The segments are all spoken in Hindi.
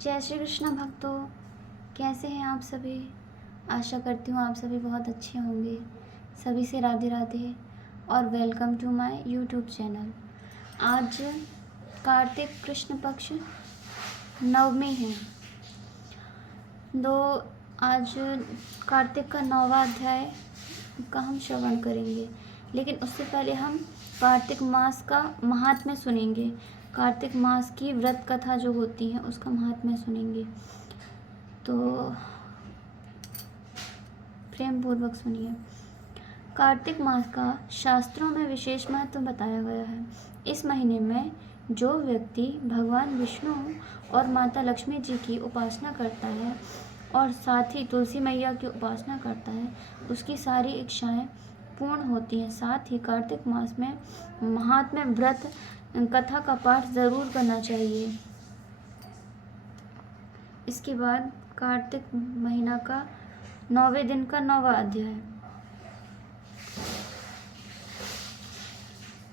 जय श्री कृष्ण भक्तों, कैसे हैं आप सभी। आशा करती हूँ आप सभी बहुत अच्छे होंगे। सभी से राधे राधे और welcome to my YouTube channel. आज कार्तिक कृष्ण पक्ष नवमी है। आज कार्तिक का 9वां अध्याय का हम श्रवण करेंगे, लेकिन उससे पहले हम कार्तिक मास का महात्म्य सुनेंगे। कार्तिक मास की व्रत कथा जो होती है उसका महात्म्य सुनेंगे, तो प्रेम पूर्वक सुनिए। कार्तिक मास का शास्त्रों में विशेष महत्व बताया गया है। इस महीने में जो व्यक्ति भगवान विष्णु और माता लक्ष्मी जी की उपासना करता है और साथ ही तुलसी मैया की उपासना करता है, उसकी सारी इच्छाएं पूर्ण होती हैं। साथ ही कार्तिक मास में महात्म्य व्रत कथा का पाठ जरूर करना चाहिए। इसके बाद कार्तिक महीना का 9वें दिन का 9वां अध्याय।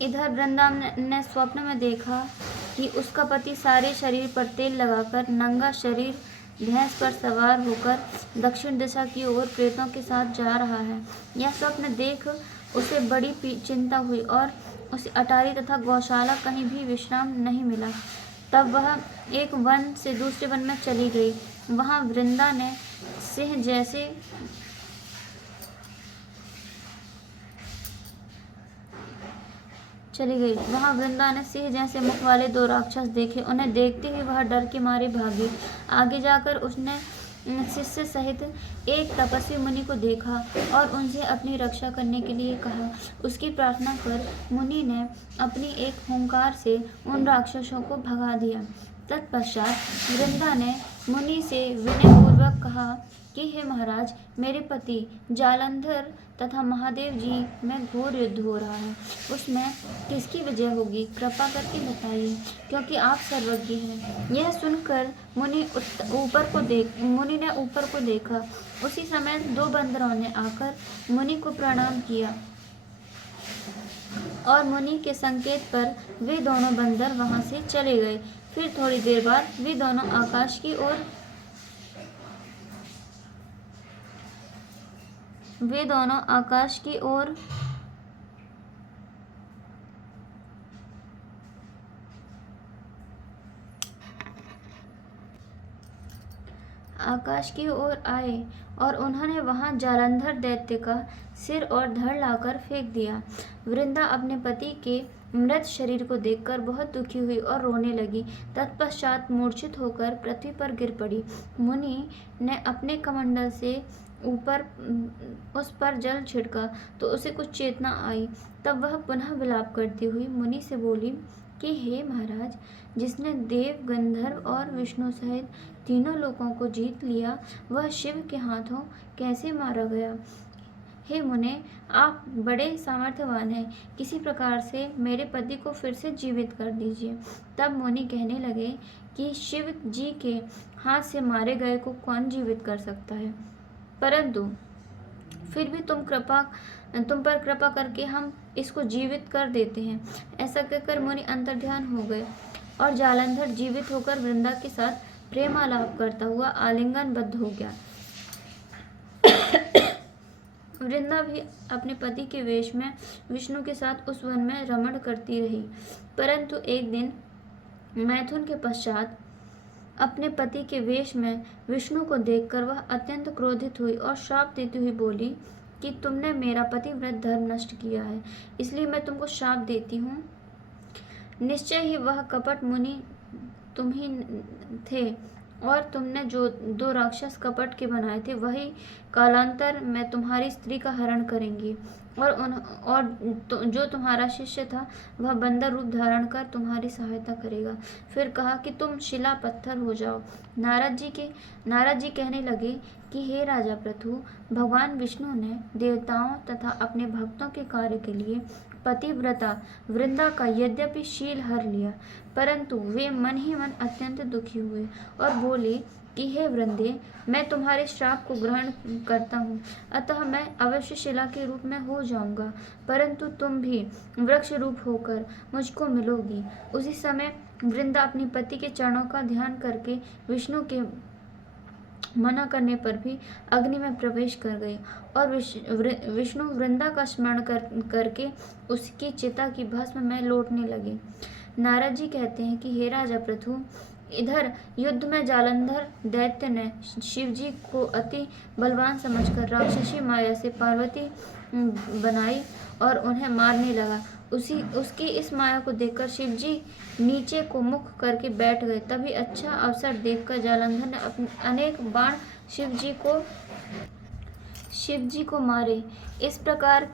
इधर वृंदा ने स्वप्न में देखा कि उसका पति सारे शरीर पर तेल लगाकर नंगा शरीर भैंस पर सवार होकर दक्षिण दिशा की ओर प्रेतों के साथ जा रहा है। यह स्वप्न देख उसे बड़ी चिंता हुई और उसे अटारी तथा गौशाला कहीं भी विश्राम नहीं मिला। तब वह एक वन से दूसरे वन में चली गई। वहां वृंदा ने सिंह जैसे मुख वाले 2 राक्षस देखे। उन्हें देखते ही वह डर के मारे भागी। आगे जाकर उसने शिष्य सहित एक तपस्वी मुनि को देखा और उनसे अपनी रक्षा करने के लिए कहा। उसकी प्रार्थना पर मुनि ने अपनी एक हुंकार से उन राक्षसों को भगा दिया। तत्पश्चात वृंदा ने मुनि से विनयपूर्वक कहा कि हे महाराज, मेरे पति जालंधर तथा महादेव जी में घोर युद्ध हो रहा है। उसमें किसकी विजय होगी, कृपा करके बताइए, क्योंकि आप सर्वज्ञ हैं। यह सुनकर मुनि ने ऊपर को देखा। उसी समय 2 बंदरों ने आकर मुनि को प्रणाम किया और मुनि के संकेत पर वे दोनों बंदर वहां से चले गए। फिर थोड़ी देर बाद वे दोनों आकाश की ओर आए और उन्होंने वहां जालंधर दैत्य का सिर और धड़ लाकर फेंक दिया। वृंदा अपने पति के मृत शरीर को देखकर बहुत दुखी हुई और रोने लगी। तत्पश्चात मूर्छित होकर पृथ्वी पर गिर पड़ी। मुनि ने अपने कमंडल से उस पर जल छिड़का तो उसे कुछ चेतना आई। तब वह पुनः विलाप करती हुई मुनि से बोली कि हे महाराज, जिसने देव, गंधर्व और विष्णु सहित तीनों लोकों को जीत लिया, वह शिव के हाथों कैसे मारा गया। हे मुने, आप बड़े सामर्थ्यवान हैं, किसी प्रकार से मेरे पति को फिर से जीवित कर दीजिए। तब मुनि कहने लगे कि शिव जी के हाथ से मारे गए को कौन जीवित कर सकता है, परंतु फिर भी तुम पर कृपा करके हम इसको जीवित कर देते हैं। ऐसा कहकर मुनि अंतर्ध्यान हो गए और जालंधर जीवित होकर वृंदा के साथ प्रेमालाप करता हुआ आलिंगनबद्ध हो गया। वृंदा भी अपने पति के वेश में विष्णु के साथ उस वन में रमण करती रही, परंतु एक दिन मैथुन के पश्चात अपने पति के वेश में विष्णु को देखकर वह अत्यंत क्रोधित हुई और श्राप देती हुई बोली कि तुमने मेरा पतिव्रत धर्म नष्ट किया है, इसलिए मैं तुमको श्राप देती हूँ। निश्चय ही वह कपट मुनि तुम ही थे और तुमने जो 2 राक्षस कपट के बनाए थे, वही कालांतर में तुम्हारी स्त्री का हरण करेंगी और जो तुम्हारा शिष्य था वह बंदर रूप धारण कर तुम्हारी सहायता करेगा। फिर कहा कि तुम शिला पत्थर हो जाओ। नारद जी कहने लगे कि हे राजा प्रथु, भगवान विष्णु ने देवताओं तथा अपने भक्तों के कार्य के लिए पतिव्रता वृंदा का यद्यपि शील हर लिया, परंतु वे मन ही मन अत्यंत दुखी हुए और बोले कि हे वृंदे, मैं तुम्हारे श्राप को ग्रहण करता हूँ, अतः मैं अवश्य शिला के रूप में हो जाऊंगा, परंतु तुम भी वृक्ष रूप होकर मुझको मिलोगी। उसी समय वृंदा अपनी पति के चरणों का ध्यान करके विष्णु के मना करने पर भी अग्नि में प्रवेश कर गई और विष्णु वृंदा का स्मरण करके उसकी चिता की भस्म में लौटने लगे। नारद जी कहते हैं कि हे राजा पृथु, इधर युद्ध में जालंधर दैत्य ने शिव जी को अति बलवान समझकर राक्षसी माया से पार्वती बनाई और उन्हें मारने लगा। उसकी इस माया को देखकर शिव जी नीचे को मुख करके बैठ गए। तभी अच्छा अवसर देखकर जालंधर ने अपने अनेक बाण शिव जी को मारे। इस प्रकार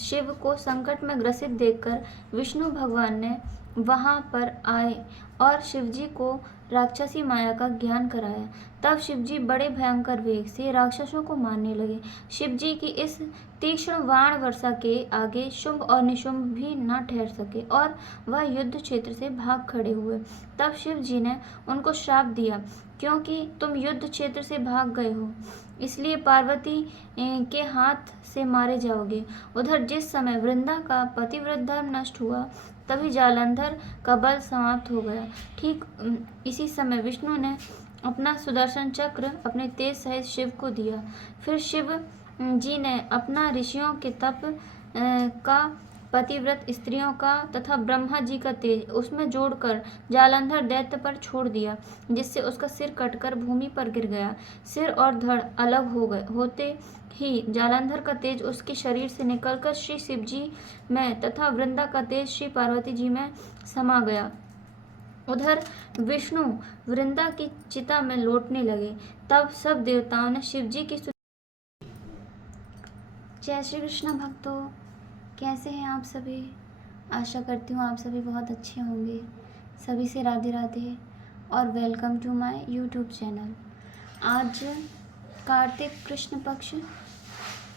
शिव को संकट में ग्रसित देखकर विष्णु भगवान ने वहां पर आए और शिव जी को राक्षसी माया का ज्ञान कराया। तब शिव जी बड़े भयंकर वेग से राक्षसों को मारने लगे। शिव जी की इस तीक्ष्ण बाण वर्षा के आगे शुंभ और निशुंभ भी न ठहर सके और वह युद्ध क्षेत्र से भाग खड़े हुए। तब शिव जी ने उनको श्राप दिया, क्योंकि तुम युद्ध क्षेत्र से भाग गए हो, इसलिए पार्वती के हाथ से मारे जाओगे। उधर जिस समय वृंदा का पतिव्रत धर्म नष्ट हुआ, तभी जालंधर का बल समाप्त हो गया। ठीक इसी समय विष्णु ने अपना सुदर्शन चक्र अपने तेज सहित शिव को दिया। फिर शिव जी ने अपना ऋषियों के तप का, पतिव्रत स्त्रियों का तथा ब्रह्मा जी का तेज उसमें जोड़कर जालंधर दैत्य पर छोड़ दिया, जिससे उसका सिर कटकर भूमि पर गिर गया। सिर और धड़ अलग हो गए होते ही जालंधर का तेज उसके शरीर से निकलकर श्री शिव जी में तथा वृंदा का तेज श्री पार्वती जी में समा गया। उधर विष्णु वृंदा की चिता में लौटने लगे। तब सब देवताओं ने शिव जी की जय श्री कृष्ण भक्तों, कैसे हैं आप सभी? आशा करती हूँ आप सभी बहुत अच्छे होंगे। सभी से राधे राधे और welcome to my YouTube channel. आज कार्तिक कृष्ण पक्ष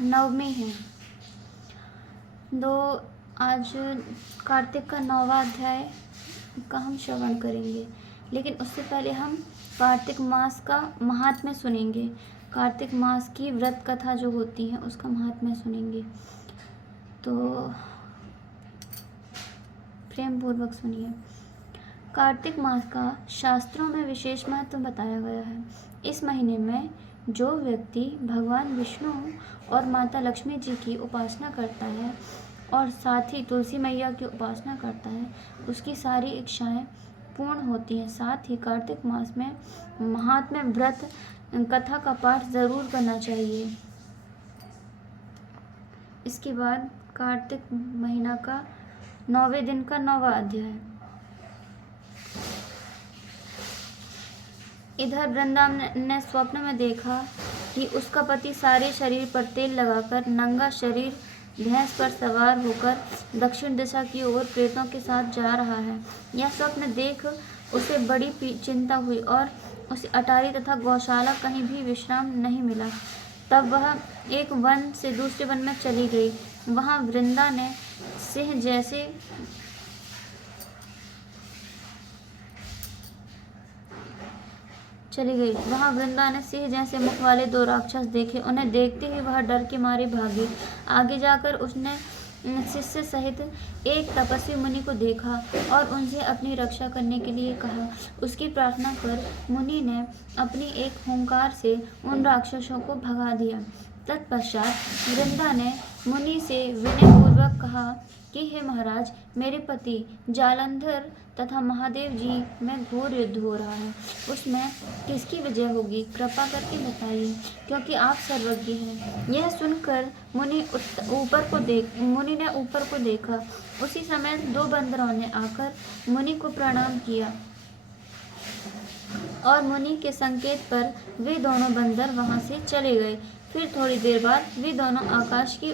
नवमी है। आज कार्तिक का 9वां अध्याय का हम श्रवण करेंगे, लेकिन उससे पहले हम कार्तिक मास का महात्म्य सुनेंगे। कार्तिक मास की व्रत कथा जो होती है उसका महात्म्य सुनेंगे, तो प्रेम पूर्वक सुनिए। कार्तिक मास का शास्त्रों में विशेष महत्व बताया गया है। इस महीने में जो व्यक्ति भगवान विष्णु और माता लक्ष्मी जी की उपासना करता है और साथ ही तुलसी मैया की उपासना करता है, उसकी सारी इच्छाएं पूर्ण होती हैं। साथ ही कार्तिक मास में महात्म्य व्रत कथा का पाठ जरूर करना चाहिए। इसके बाद कार्तिक महीना का 9वें दिन का 9वां अध्याय। इधर वृंदा ने स्वप्न में देखा कि उसका पति सारे शरीर पर तेल लगाकर नंगा शरीर भैंस पर सवार होकर दक्षिण दिशा की ओर प्रेतों के साथ जा रहा है। यह स्वप्न देख उसे बड़ी चिंता हुई और उसे अटारी तथा गौशाला कहीं भी विश्राम नहीं मिला। तब वह एक वन से दूसरे वन में चली गई। वहां वृंदा ने सिंह जैसे मुख वाले 2 राक्षस देखे। उन्हें देखते ही वह डर के मारे भागी। आगे जाकर उसने शिष्य सहित एक तपस्वी मुनि को देखा और उनसे अपनी रक्षा करने के लिए कहा। उसकी प्रार्थना पर मुनि ने अपनी एक हुंकार से उन राक्षसों को भगा दिया। तत्पश्चात वृंदा ने मुनि से विनयपूर्वक कहा कि हे महाराज, मेरे पति जालंधर तथा महादेव जी में घोर युद्ध हो रहा है। उसमें किसकी विजय होगी, कृपा करके बताइए, क्योंकि आप सर्वज्ञ हैं। यह सुनकर मुनि ने ऊपर को देखा। उसी समय 2 बंदरों ने आकर मुनि को प्रणाम किया और मुनि के संकेत पर वे दोनों बंदर वहां से चले गए। फिर थोड़ी देर बाद वे दोनों आकाश की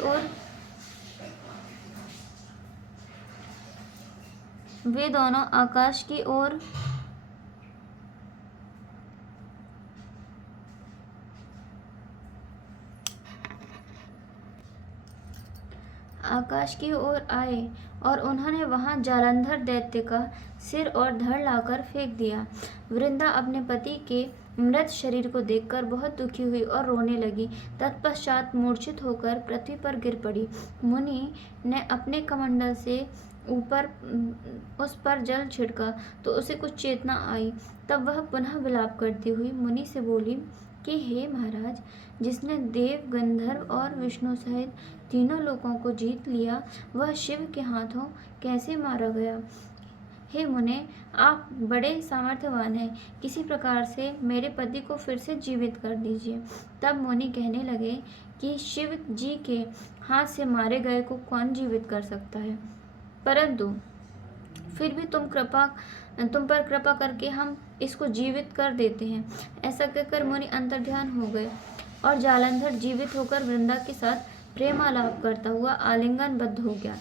ओर आए और उन्होंने वहां जालंधर दैत्य का सिर और धड़ लाकर फेंक दिया। वृंदा अपने पति के मृत शरीर को देखकर बहुत दुखी हुई और रोने लगी। तत्पश्चात मूर्छित होकर पृथ्वी पर गिर पड़ी। मुनि ने अपने कमंडल से ऊपर उस पर जल छिड़का तो उसे कुछ चेतना आई। तब वह पुनः विलाप करती हुई मुनि से बोली कि हे महाराज, जिसने देव, गंधर्व और विष्णु सहित तीनों लोकों को जीत लिया, वह शिव के हाथों कैसे मारा गया? हे मुने, आप बड़े सामर्थ्यवान हैं, किसी प्रकार से मेरे पति को फिर से जीवित कर दीजिए। तब मुनि कहने लगे कि शिव जी के हाथ से मारे गए को कौन जीवित कर सकता है, परंतु फिर भी तुम पर कृपा करके हम इसको जीवित कर देते हैं। ऐसा कहकर मुनि अंतर्ध्यान हो गए और जालंधर जीवित होकर वृंदा के साथ प्रेमालाप करता हुआ आलिंगनबद्ध हो गया।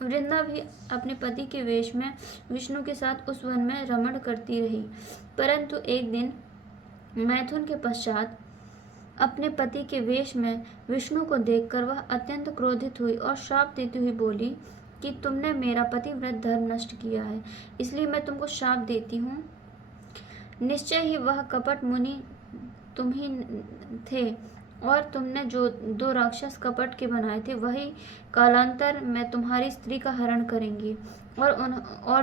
वृंदा भी अपने पति के वेश में विष्णु के साथ उस वन में रमण करती रही, परंतु एक दिन मैथुन के पश्चात अपने पति के वेश में विष्णु को देखकर वह अत्यंत क्रोधित हुई और श्राप देती हुई बोली कि तुमने मेरा पतिव्रत धर्म नष्ट किया है, इसलिए मैं तुमको श्राप देती हूँ। निश्चय ही वह कपट मुनि तुम ही थे, और तुमने जो 2 राक्षस कपट के बनाए थे, वही कालांतर में तुम्हारी स्त्री का हरण करेंगी, और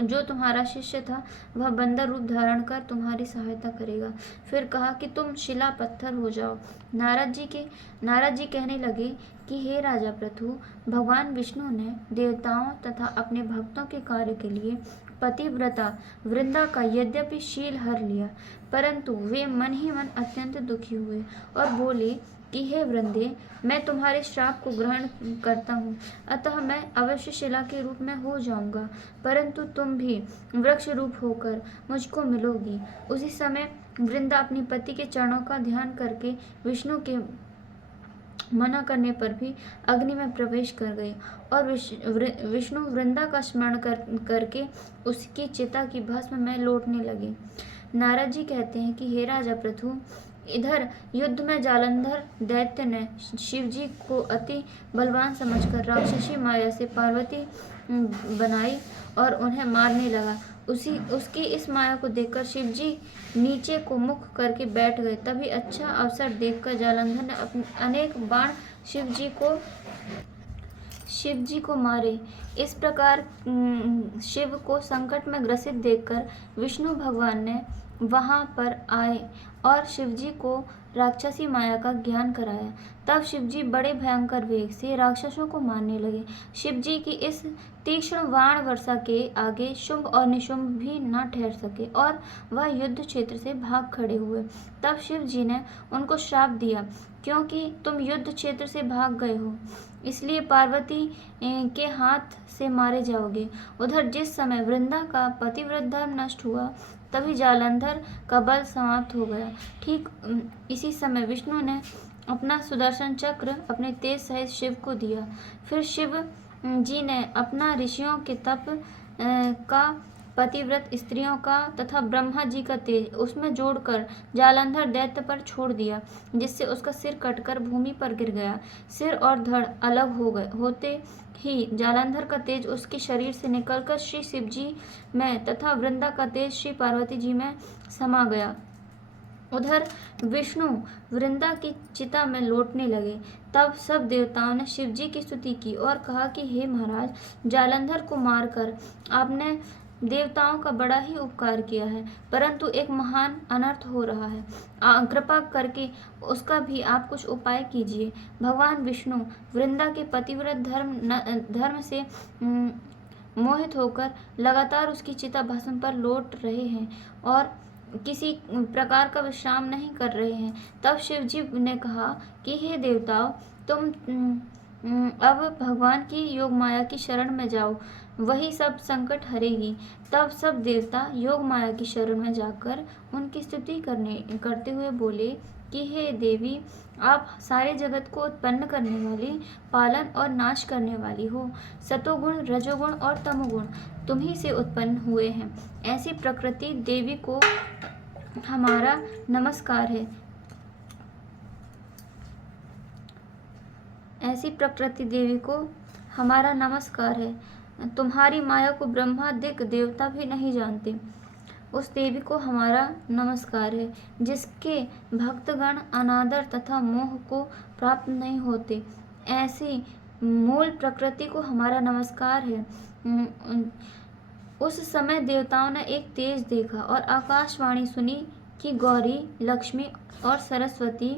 जो तुम्हारा शिष्य था वह बंदर रूप धारण कर तुम्हारी सहायता करेगा। फिर कहा कि तुम शिला पत्थर हो जाओ। नारद जी कहने लगे कि हे राजा पृथु, भगवान विष्णु ने देवताओं तथा अपने भक्तों के कार्य के लिए पतिव्रता वृंदा का यद्यपि शील हर लिया, परंतु वे मन ही मन अत्यंत दुखी हुए और बोले कि हे वृंदे, मैं तुम्हारे श्राप को ग्रहण करता हूँ, अतः मैं अवश्य शिला के रूप में हो जाऊंगा, परंतु तुम भी वृक्ष रूप होकर मुझको मिलोगी। उसी समय वृंदा अपने पति के चरणों का ध्यान करके विष्णु के मना करने पर भी अग्नि में प्रवेश कर गई, और विष्णु वृंदा का स्मरण करके उसकी चिता की भस्म में लौटने लगे। नारद जी कहते हैं कि हे राजा पृथु, इधर युद्ध में जालंधर दैत्य ने शिव जी को अति बलवान समझकर राक्षसी माया से पार्वती बनाई और उन्हें मारने लगा। उसकी इस माया को देखकर शिव जी नीचे को मुख करके बैठ गए। तभी अच्छा अवसर देखकर जालंधर ने अपने अनेक बाण शिव जी को मारे। इस प्रकार शिव को संकट में ग्रसित देखकर विष्णु भगवान ने वहां पर आए और शिवजी को राक्षसी माया का ज्ञान कराया। तब शिवजी बड़े भयंकर वेग से राक्षसों को मारने लगे। शिवजी की इस तीक्ष्ण बाण वर्षा के आगे शुंभ और निशुंभ भी न ठहर सके और वह युद्ध क्षेत्र से भाग खड़े हुए। तब शिवजी ने उनको श्राप दिया, क्योंकि तुम युद्ध क्षेत्र से भाग गए हो, इसलिए पार्वती के हाथ से मारे जाओगे। उधर जिस समय वृंदा का पतिव्रत धर्म नष्ट हुआ, तभी जालंधर का बल समाप्त हो गया। ठीक इसी समय विष्णु ने अपना सुदर्शन चक्र अपने तेज सहित शिव को दिया। फिर शिव जी ने अपना ऋषियों के तप का, पतिव्रत स्त्रियों का तथा ब्रह्मा जी का तेज उसमें जोड़कर जालंधर दैत्य पर छोड़ दिया, जिससे उसका सिर कटकर भूमि पर गिर गया। सिर और धड़ अलग हो गए होते ही जालंधर का तेज उसके शरीर से निकलकर श्री शिव जी में तथा वृंदा का तेज श्री पार्वती जी में समा गया। उधर विष्णु वृंदा की चिता में लौटने लगे। तब सब देवताओं ने शिव जी की स्तुति की और कहा कि हे महाराज, जालंधर को मारकर आपने देवताओं का बड़ा ही उपकार किया है, परंतु एक महान अनर्थ हो रहा है। कृपा करके उसका भी आप कुछ उपाय कीजिए। भगवान विष्णु वृंदा के पतिव्रत धर्म से मोहित होकर लगातार उसकी चिता भस्म पर लौट रहे हैं और किसी प्रकार का विश्राम नहीं कर रहे हैं। तब शिव जी ने कहा कि हे देवताओं, तुम अब भगवान की योग माया की शरण में जाओ, वही सब संकट हरेगी। तब सब देवता योग माया की शरण में जाकर उनकी स्तुति करते हुए बोले कि हे देवी, आप सारे जगत को उत्पन्न करने वाली, पालन और नाश करने वाली हो। सतोगुण, रजोगुण और तमोगुण तुम्ही से उत्पन्न हुए हैं। ऐसी प्रकृति देवी को हमारा नमस्कार है। ऐसी प्रकृति देवी को हमारा नमस्कार है। तुम्हारी माया को ब्रह्मादिक देवता भी नहीं जानते। उस देवी को हमारा नमस्कार है, जिसके भक्तगण अनादर तथा मोह को प्राप्त नहीं होते। ऐसी मूल प्रकृति को हमारा नमस्कार है। उस समय देवताओं ने एक तेज देखा और आकाशवाणी सुनी कि गौरी, लक्ष्मी और सरस्वती